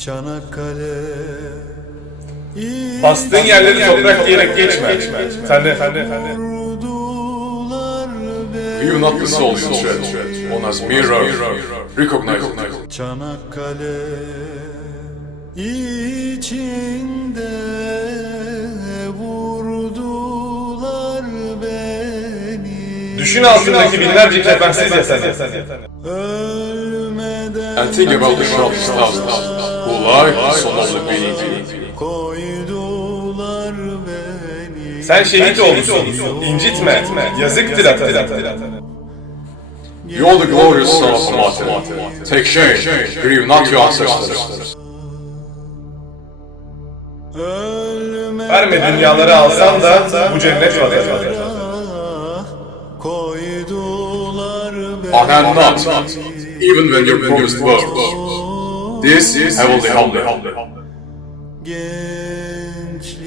Çanakkale. Bastığın yerleri toprak diyerek geçme. Sen de, sen de, sen de. View not the soul in thread, on as mirror, recognize it. Çanakkale. İçinde vurdular beni. Düşün altındaki binlerce kefensiz yatanı. Ölmeden And think about the thousands who lie so lonely beneath you. koydular beni Sen şehit olmuşsun. İncitme. Yazıktır atana. You're the glorious son of Martyr. Take shame, grieve not your ancestors. Verme dünyaları alsan da bu cennet vatanı. koydular beni I am not, even when you're promised world. This, This is Heavenly Helmet. Gençliğime